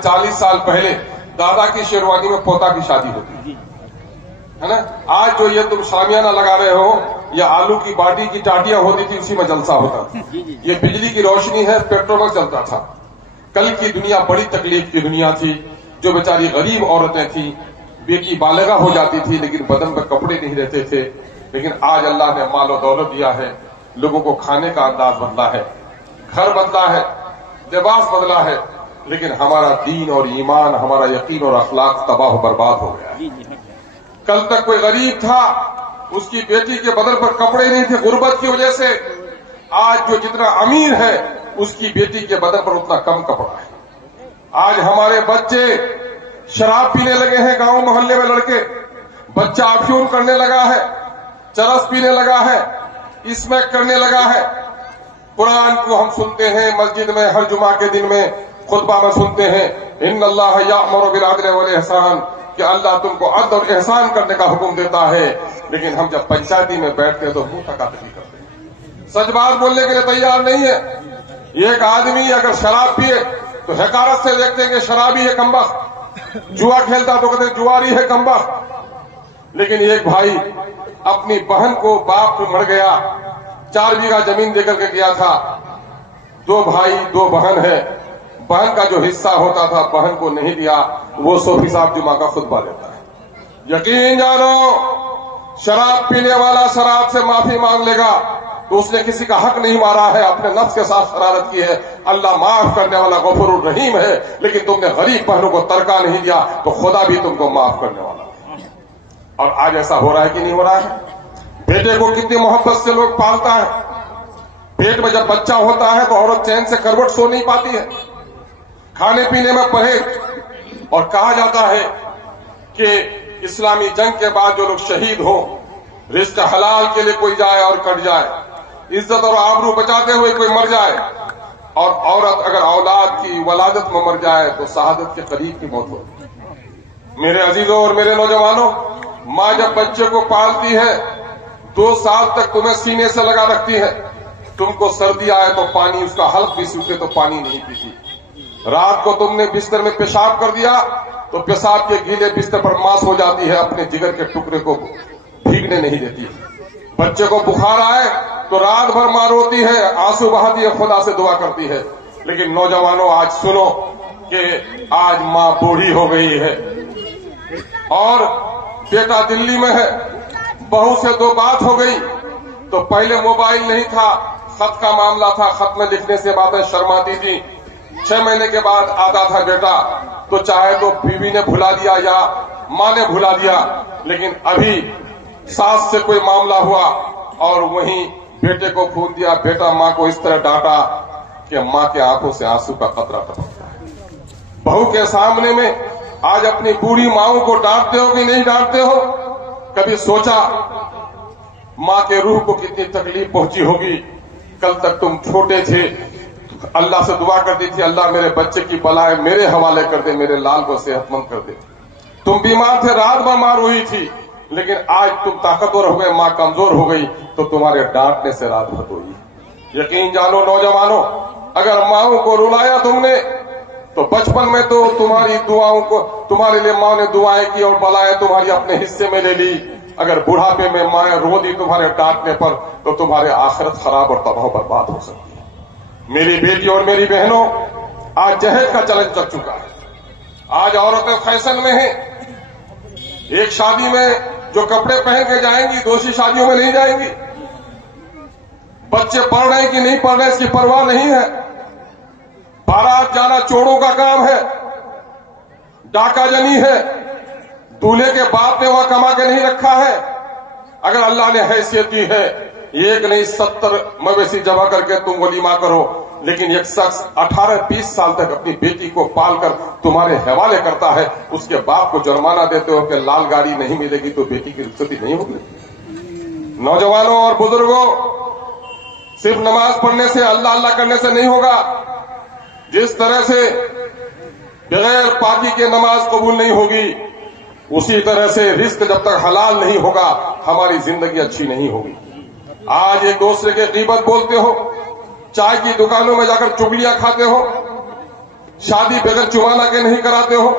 40 साल पहले दादा की शेरवानी में पोता की शादी होती है ना। आज जो ये तुम शामियाना लगा रहे हो, या आलू की बाटी की टाटियां होती थी, उसी में जलसा होता था। ये बिजली की रोशनी है, पेट्रोल में चलता था। कल की दुनिया बड़ी तकलीफ की दुनिया थी। जो बेचारी गरीब औरतें थी, बेटी बालिगा हो जाती थी लेकिन बदन पर कपड़े नहीं रहते थे। लेकिन आज अल्लाह ने माल और दौलत दिया है, लोगों को खाने का अंदाज बदला है, घर बदला है, लिबास बदला है, लेकिन हमारा दीन और ईमान, हमारा यकीन और अखलाक तबाह बर्बाद हो गया है। कल तक कोई गरीब था, उसकी बेटी के बदन पर कपड़े नहीं थे गुर्बत की वजह से। आज जो जितना अमीर है, उसकी बेटी के बदन पर उतना कम कपड़ा है। आज हमारे बच्चे शराब पीने लगे हैं, गांव मोहल्ले में लड़के, बच्चा अफ्यून करने लगा है, चरस पीने लगा है, इसमें करने लगा है। कुरान को हम सुनते हैं मस्जिद में, हर जुमा के दिन में खुतबा में सुनते हैं, इन्नल्लाह यामुरु बिल अदल वल इहसान, कि अल्लाह तुमको अदल और एहसान करने का हुक्म देता है। लेकिन हम जब पंचायती में बैठते हैं तो मुंह तकातकी करते हैं, सच बात बोलने के लिए तैयार नहीं है। एक आदमी अगर शराब पिए तो हकारत से देखते हैं कि शराबी है कमबख्त, जुआ खेलता तो कहते जुआरी है कमबख्त। लेकिन एक भाई अपनी बहन को, बाप मर गया, 4 बीघा जमीन देकर के गया था। 2 भाई 2 बहन है, बहन का जो हिस्सा होता था बहन को नहीं दिया। वो सोफी साहब जुमा का खुतबा देता है। यकीन जानो, शराब पीने वाला शराब से माफी मांग लेगा तो उसने किसी का हक नहीं मारा है, अपने नफ्स के साथ शरारत की है। अल्लाह माफ करने वाला गफूरुर रहीम है। लेकिन तुमने गरीब बहनों को तरका नहीं दिया तो खुदा भी तुमको माफ करने वाला है। और आज ऐसा हो रहा है कि नहीं हो रहा है? बेटे को कितनी मोहब्बत से लोग पालता है। पेट में जब बच्चा होता है तो औरत चैन से करवट सो नहीं पाती है, खाने पीने में परहेज। और कहा जाता है कि इस्लामी जंग के बाद जो लोग शहीद हो, रिस्क हलाल के लिए कोई जाए और कट जाए, इज्जत और आबरू बचाते हुए कोई मर जाए, और औरत अगर औलाद की वलादत में मर जाए तो शहादत के करीब की मौत होती है। मेरे अजीजों और मेरे नौजवानों, माँ जब बच्चे को पालती है 2 साल तक तुम्हें सीने से लगा रखती है। तुमको सर्दी आए तो पानी, उसका हल्क भी सूखे तो पानी नहीं पीती। रात को तुमने बिस्तर में पेशाब कर दिया तो पेशाब के गीले बिस्तर पर मांस हो जाती है, अपने जिगर के टुकड़े को भीगने नहीं देती है। बच्चे को बुखार आए तो रात भर मां रोती है, आंसू बहाती है, खुदा से दुआ करती है। लेकिन नौजवानों, आज सुनो कि आज मां बूढ़ी हो गई है और बेटा दिल्ली में है, बहू से 2 बात हो गई। तो पहले मोबाइल नहीं था, खत का मामला था, खत में लिखने से बातें शर्माती थी। 6 महीने के बाद आता था बेटा, तो चाहे तो बीवी ने भुला दिया या मां ने भुला दिया। लेकिन अभी सास से कोई मामला हुआ और वहीं बेटे को फोन दिया, बेटा मां को इस तरह डांटा कि मां के आंखों से आंसू का कतरा टपकता है। बहू के सामने में आज अपनी बूढ़ी माओं को डांटते हो कि नहीं डांटते हो? कभी सोचा मां के रूह को कितनी तकलीफ पहुंची होगी? कल तक तुम छोटे थे, अल्लाह से दुआ करती थी, अल्लाह मेरे बच्चे की बलाएं मेरे हवाले कर दे, मेरे लाल को सेहतमंद कर दे। तुम बीमार थे, रात भर मार हुई थी, लेकिन आज तुम ताकतवर हो गए, मां कमजोर हो गई तो तुम्हारे डांटने से रात भर रोई। यकीन जानो नौजवानों, अगर माओं को रुलाया तुमने तो बचपन में तो तुम्हारी दुआओं को, तुम्हारे लिए मां ने दुआएं की और बलाएं तुम्हारी अपने हिस्से में ले ली। अगर बुढ़ापे में मां रो दी तुम्हारे डांटने पर तो तुम्हारे आखिरत खराब और तबाह बर्बाद हो सकती है। मेरी बेटी और मेरी बहनों, आज जहेज का चलन चल चुका है। आज औरतें फैशन में हैं। एक शादी में जो कपड़े पहन के जाएंगी, दूसरी शादियों में नहीं जाएंगी। बच्चे पढ़ रहे हैं कि नहीं पढ़ रहे इसकी परवाह नहीं है। बारात जाना चोरों का काम है, डाकाजनी है। दूल्हे के बाप ने वहां कमा के नहीं रखा है। अगर अल्लाह ने हैसियत दी है, 1 नहीं 70 मवेशी जमा करके तुम वलीमा करो, लेकिन एक शख्स 18-20 साल तक अपनी बेटी को पालकर तुम्हारे हवाले करता है, उसके बाप को जुर्माना देते हो कि लाल गाड़ी नहीं मिलेगी तो बेटी की रुखसती नहीं होगी। नौजवानों और बुजुर्गों, सिर्फ नमाज पढ़ने से, अल्लाह अल्लाह करने से नहीं होगा। जिस तरह से बगैर पाकी के नमाज कबूल नहीं होगी, उसी तरह से रिस्क जब तक हलाल नहीं होगा हमारी जिंदगी अच्छी नहीं होगी। आज एक दूसरे के गीबत बोलते हो, चाय की दुकानों में जाकर चुगलियां खाते हो, شادی بغیر چمانا کے نہیں کراتے ہو؟